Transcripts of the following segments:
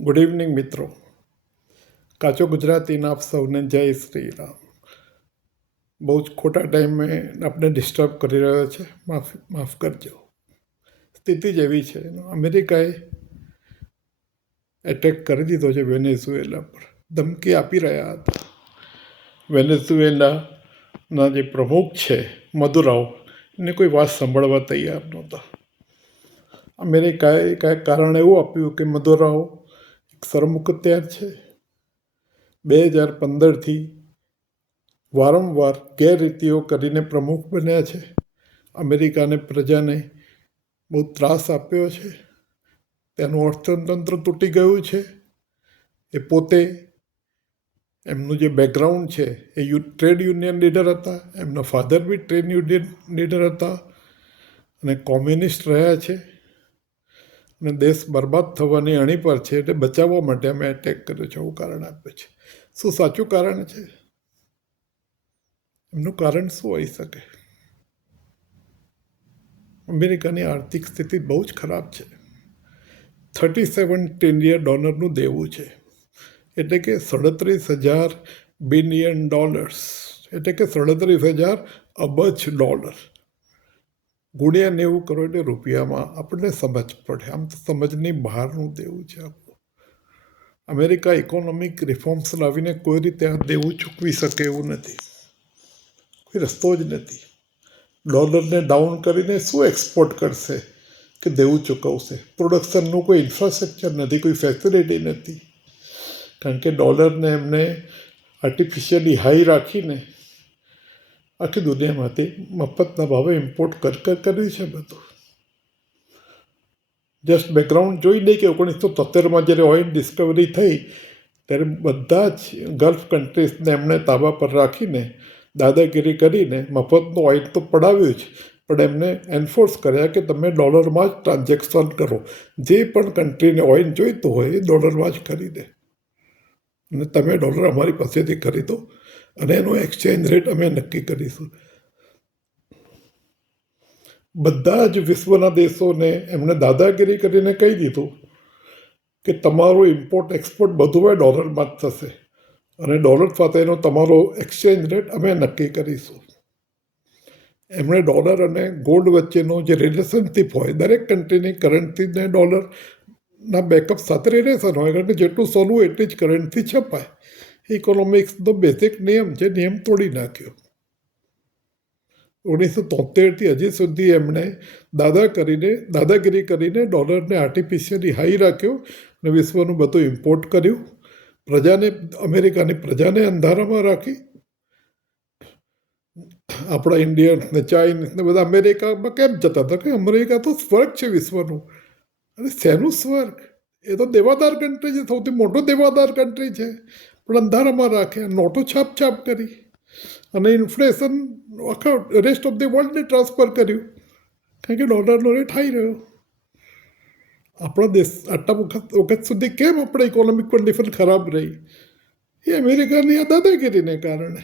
Good evening મિત્રો. કાચો ગુજરાતીના આપ સૌને જય શ્રી રામ. બહુ જ ખોટા ટાઈમે આપણે ડિસ્ટર્બ કરી રહ્યો છે, માફ કરજો. સ્થિતિ જ એવી છે. અમેરિકાએ એટેક કરી દીધો છે વેનેઝુએલા પર. ધમકી આપી રહ્યા હતા. વેનેઝુએલાના જે પ્રમુખ છે મદુરાઓ, એને કોઈ વાત સાંભળવા તૈયાર નહોતા. અમેરિકાએ કાંઈક કારણ એવું આપ્યું કે મદુરાઓ એક સરમુખત્યાર છે. 2015થી વારંવાર ગેરરીતિઓ કરીને પ્રમુખ બન્યા છે. અમેરિકાને પ્રજાને બહુ ત્રાસ આપ્યો છે. તેનું અર્થતંત્ર તૂટી ગયું છે. એ પોતે એમનું જે બેકગ્રાઉન્ડ છે એ ટ્રેડ યુનિયન લીડર હતા. એમના ફાધર બી ટ્રેડ યુનિયન લીડર હતા અને કોમ્યુનિસ્ટ રહ્યા છે અને દેશ બરબાદ થવાની અણી પર છે. એટલે બચાવવા માટે અમે એટેક કર્યો છે એવું કારણ આપે છે. શું સાચું કારણ છે? એમનું કારણ શું હોઈ શકે? અમેરિકાની આર્થિક સ્થિતિ બહુ જ ખરાબ છે. $37 ટ્રિલિયન દેવું છે, એટલે કે 37,000 બિલિયન ડોલર્સ, એટલે કે 37,000 અબજ ડોલર. ગુણ્યા 90 કરો એટલે રૂપિયામાં આપણને સમજ પડે. આમ તો સમજની બહારનું દેવું છે આપણું. અમેરિકા ઇકોનોમિક રિફોર્મ્સ લાવીને કોઈ રીતે આ દેવું ચૂકવી શકે એવું નથી. કોઈ રસ્તો જ નથી. ડોલરને ડાઉન કરીને શું એક્સપોર્ટ કરશે કે દેવું ચૂકવશે? પ્રોડક્શનનું કોઈ ઇન્ફ્રાસ્ટ્રક્ચર નથી, કોઈ ફેસિલિટી નથી. કારણ કે ડોલરને એમને આર્ટિફિશિયલી હાઈ રાખીને આખી દુનિયામાંથી મફતના ભાવે ઇમ્પોર્ટ કર્યું છે બધું. જસ્ટ બેકગ્રાઉન્ડ જોઈ દે કે 1973માં જ્યારે ઓઇલ ડિસ્કવરી થઈ ત્યારે બધા જ ગલ્ફ કન્ટ્રીઝને એમણે તાબા પર રાખીને દાદાગીરી કરીને મફતનું ઓઇલ તો પડાવ્યું જ, પણ એમને એન્ફોર્સ કર્યા કે તમે ડોલરમાં જ ટ્રાન્ઝેક્શન કરો. જે પણ કન્ટ્રીને ઓઇલ જોઈતું હોય એ ડોલરમાં જ ખરીદે અને તમે ડોલર અમારી પાસેથી ખરીદો અને એનો એક્સચેન્જ રેટ અમે નક્કી કરીશું. બધા જ વિશ્વના દેશોને એમણે દાદાગીરી કરીને કહી દીધું કે તમારું ઇમ્પોર્ટ એક્સપોર્ટ બધું ડોલરમાં જ થશે અને ડોલર સાથેનો તમારો એક્સચેન્જ રેટ અમે નક્કી કરીશું. એમણે ડોલર અને ગોલ્ડ વચ્ચેનો જે રિલેશનશીપ હોય, દરેક કન્ટ્રીની કરન્સીને ડોલરના બેકઅપ સાથે રિલેશન હોય, કારણ કે જેટલું સોનું એટલી જ કરન્સી છપાય. ઇકોનોમિક્સનો બેઝિક નિયમ છે, નિયમ તોડી નાખ્યો. 1973થી હજી સુધી એમણે દાદાગીરી કરીને ડોલરને આર્ટિફિશિયલી હાઈ રાખ્યો અને વિશ્વનું બધું ઇમ્પોર્ટ કર્યું. અમેરિકાની પ્રજાને અંધારામાં રાખી. આપણા ઇન્ડિયન્સને, ચાઇનીઝને બધા અમેરિકામાં કેમ જતા હતા? કે અમેરિકા તો સ્વર્ગ છે વિશ્વનું. અને શેનું સ્વર્ગ? એ તો દેવાદાર કન્ટ્રી છે, સૌથી મોટો દેવાદાર કન્ટ્રી છે, પણ અંધારામાં રાખ્યા. નોટો છાપ કરી અને ઇન્ફ્લેશન આખા રેસ્ટ ઓફ ધી વર્લ્ડને ટ્રાન્સફર કર્યું, કારણ કે ડોલરનો રેટ હાઈ રહ્યો. આપણા દેશ આટલા વખત સુધી કેમ આપણે ઇકોનોમિક કન્ડિશન ખરાબ રહી? એ અમેરિકાની આ દાદાગીરીને કારણે,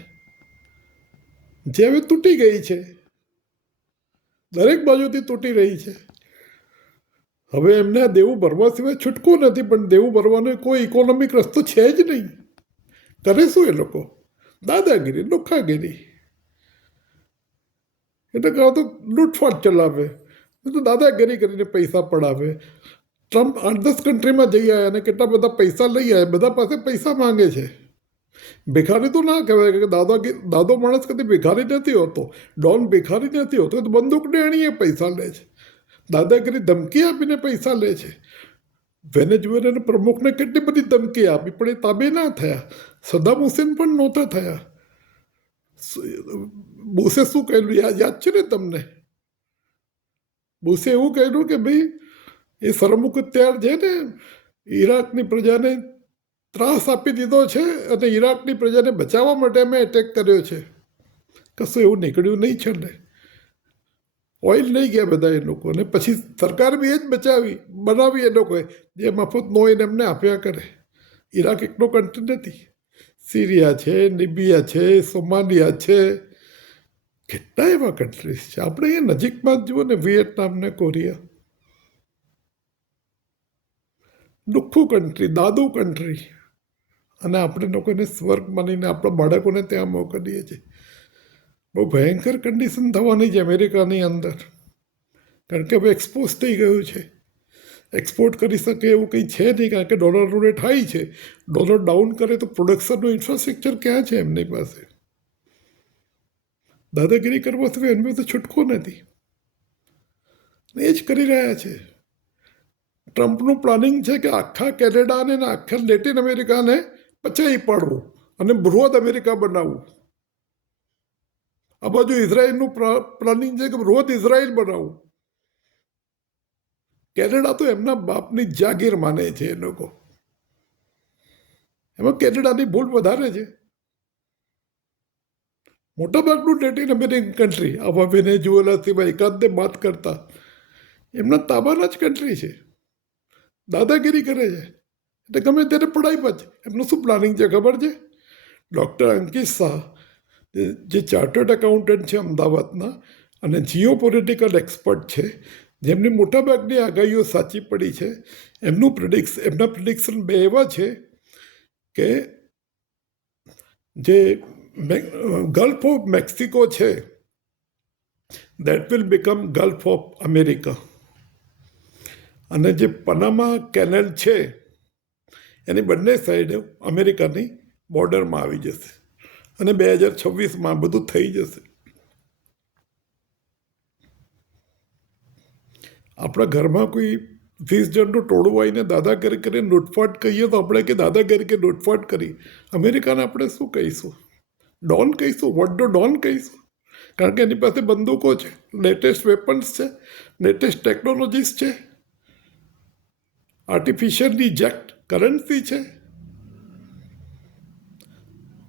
જે હવે તૂટી ગઈ છે, દરેક બાજુથી તૂટી રહી છે. હવે એમને આ દેવું ભરવા સિવાય છૂટકો નથી, પણ દેવું ભરવાનો કોઈ ઇકોનોમિક રસ્તો છે જ નહીં. કરે શું એ લોકો? દાદાગીરી, લુખ્ખાગીરી. એટલે કાં તો લૂંટફાટ ચલાવે, તો દાદાગીરી કરીને પૈસા પડાવે. ટ્રમ્પ 8-10 કન્ટ્રીમાં જઈ આવ્યા અને કેટલા બધા પૈસા લઈ આવ્યા. બધા પાસે પૈસા માંગે છે. ભિખારી તો ના કહેવાય, કે દાદો માણસ કદી ભિખારી નથી હોતો, ડોન ભિખારી નથી હોતો. તો બંદૂકને એણીએ પૈસા લે છે, દાદાગીરી ધમકી આપીને પૈસા લે છે. વેનેઝુએલાના પ્રમુખને કેટલી બધી ધમકી આપી, પણ એ તાબે ના થયા. સદ્દામ હુસેન પણ નહોતા થયા. બુશે શું કહેલું યાદ છે ને તમને? બુશે એવું કહેલું કે ભાઈ એ સરમુખત્યાર છે ને, ઈરાકની પ્રજાને ત્રાસ આપી દીધો છે અને ઈરાકની પ્રજાને બચાવવા માટે અમે એટેક કર્યો છે. કશું એવું નીકળ્યું નહીં છેલ્લે. ઓઇલ લઈ ગયા બધા એ લોકોને. પછી સરકાર બી એ જ બનાવી એ લોકોએ, જે મફતનો ઓઇલ એમને આપ્યા કરે. ઈરાક એકલો કન્ટ્રી નથી. સિરિયા છે, લિબિયા છે, સોમાલિયા છે, કેટલા એવા કન્ટ્રીઝ છે. આપણે અહીંયા નજીકમાં જ જુઓ ને, વિયેટનામ ને કોરિયા. લુખ્ખું કન્ટ્રી, દાદુ કન્ટ્રી, અને આપણે લોકોને સ્વર્ગ માનીને આપણા બાળકોને ત્યાં મોકલીએ છીએ. બહુ ભયંકર કન્ડિશન થવાની છે અમેરિકાની અંદર, કારણ કે હવે એક્સપોઝ થઈ ગયું છે. એક્સપોર્ટ કરી શકે એવું કંઈ છે નહીં, કારણ કે ડોલરનો રેટ હાઈ છે. ડોલર ડાઉન કરે તો પ્રોડક્શનનું ઇન્ફ્રાસ્ટ્રક્ચર ક્યાં છે એમની પાસે? દાદાગીરી કરવા સિવાય એમની પાસે છૂટકો નથી. એ જ કરી રહ્યા છે. ટ્રમ્પનું પ્લાનિંગ છે કે આખા કેનેડાને ને આખા લેટિન અમેરિકાને પચાવી પાડવું અને બૃહદ અમેરિકા બનાવવું. આ બાજુ ઇઝરાયલનું પ્લાનિંગ છે કે બૃહદ ઇઝરાયલ બનાવવું. કેનેડા તો એમના બાપની જાગીર માને છે એ લોકો. એમાં કેનેડાની ભૂલ વધારે છે. મોટાભાગનું લેટિન અમેરિકન કન્ટ્રી, આવા વેનેઝુએલા સિવાય એકાદને બાદ કરતા, એમના તાબાના જ કન્ટ્રી છે. દાદાગીરી કરે છે એટલે ગમે તેને પડાઈ પાછ. એમનું શું પ્લાનિંગ છે ખબર છે? ડૉક્ટર અંકિત શાહ, જે ચાર્ટર્ડ એકાઉન્ટન્ટ છે અમદાવાદના અને જીઓ પોલિટિકલ એક્સપર્ટ છે, જેમની મોટાભાગની આગાહીઓ સાચી પડી છે, એમના પ્રિડિક્શન બે એવા છે કે જે ગલ્ફ ઓફ મેક્સિકો છે, that will become gulf of America, અને જે પનામા કેનેલ છે એની બંને સાઈડ અમેરિકાની બોર્ડરમાં આવી જશે, અને 2026 બધું થઈ જશે. આપણા ઘરમાં કોઈ 20 જણનું ટોળું આવીને દાદાગીરી કરીને લૂંટફાટ કહીએ તો આપણે કે દાદાગીરી કે લૂંટફાટ કરી. અમેરિકાને આપણે શું કહીશું? ડોન કહીશું? વોટ ડો ડોન કહીશું? કારણ કે એની પાસે બંદૂકો છે, લેટેસ્ટ વેપન્સ છે, લેટેસ્ટ ટેકનોલોજીસ છે, આર્ટિફિશિયલી જેક્ટ કરન્સી છે.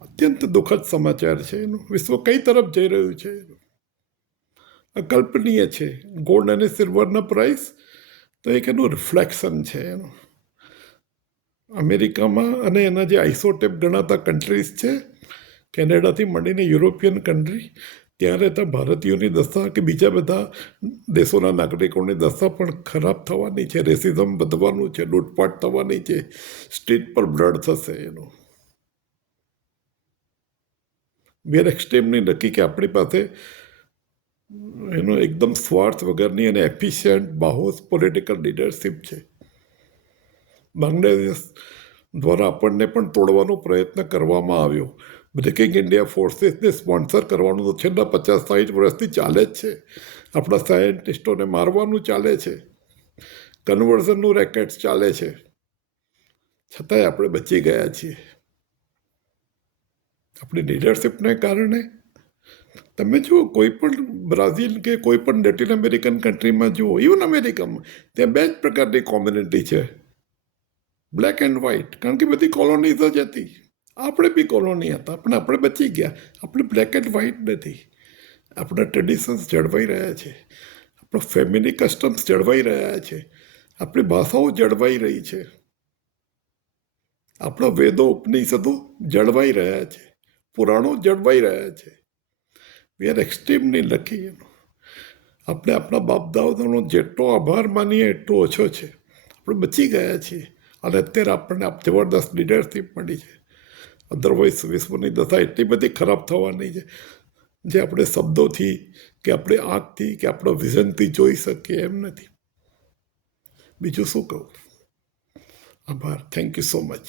અત્યંત દુઃખદ સમાચાર છે એનું. વિશ્વ કઈ તરફ જઈ રહ્યું છે અકલ્પનીય છે. ગોલ્ડ અને સિલ્વરના પ્રાઇસ તો એક એનું રિફ્લેક્શન છે એનું. અમેરિકામાં અને એના જે આઇસોટેપ ગણાતા કન્ટ્રીઝ છે, કેનેડાથી માંડીને યુરોપિયન કન્ટ્રી, ત્યાં રહેતા ભારતીયોની દશા કે બીજા બધા દેશોના નાગરિકોની દશા પણ ખરાબ થવાની છે. રેસિઝમ વધવાનું છે, લૂંટફાટ થવાની છે, સ્ટ્રીટ પર બ્લડ થશે એનું. વી આર એક્સ્ટ્રીમલી લકી કે આપણી પાસે એનો એકદમ સ્વાર્થ વગરની અને એફિશિયન્ટ બાહોશ પોલિટિકલ લીડરશિપ છે. બાંગ્લાદેશ દ્વારા આપણને પણ તોડવાનો પ્રયત્ન કરવામાં આવ્યો. બ્રેકિંગ ઇન્ડિયા ફોર્સીસને સ્પોન્સર કરવાનું તો છેલ્લા 50-60 વર્ષથી ચાલે જ છે. આપણા સાયન્ટિસ્ટોને મારવાનું ચાલે છે, કન્વર્ઝનનું રેકેટ્સ ચાલે છે, છતાંય આપણે બચી ગયા છીએ આપણી લીડરશિપને કારણે. તમે જુઓ, કોઈ પણ બ્રાઝિલ કે કોઈ પણ લેટિન અમેરિકન કન્ટ્રીમાં જુઓ, ઇવન અમેરિકામાં, ત્યાં બે જ પ્રકારની કોમ્યુનિટી છે, બ્લેક એન્ડ વ્હાઇટ, કારણ કે બધી કોલોનીઝ જ હતી. આપણે બી કોલોની હતા, પણ આપણે બચી ગયા. આપણે બ્લેક એન્ડ વ્હાઇટ નથી. આપણા ટ્રેડિશન્સ જળવાઈ રહ્યા છે, આપણો ફેમિલી કસ્ટમ્સ જળવાઈ રહ્યા છે, આપણી ભાષાઓ જળવાઈ રહી છે, આપણા વેદો ઉપનિષદો જળવાઈ રહ્યા છે, પુરાણો જળવાઈ રહ્યા છે. We are extremely lucky. આપણે આપણા બાપ દાદાનો જેટલો આભાર માનીએ એટલો ઓછો છે. આપણે બચી ગયા છીએ અને અત્યારે આપણને જબરદસ્ત લીડરશીપ મળી છે. અધરવાઇઝ વિશ્વની દશા એટલી બધી ખરાબ થવાની છે જે આપણે શબ્દોથી કે આપણે આંખથી કે આપણા વિઝનથી જોઈ શકીએ એમ નથી. બીજું શું કહું? આભાર. Thank you so much.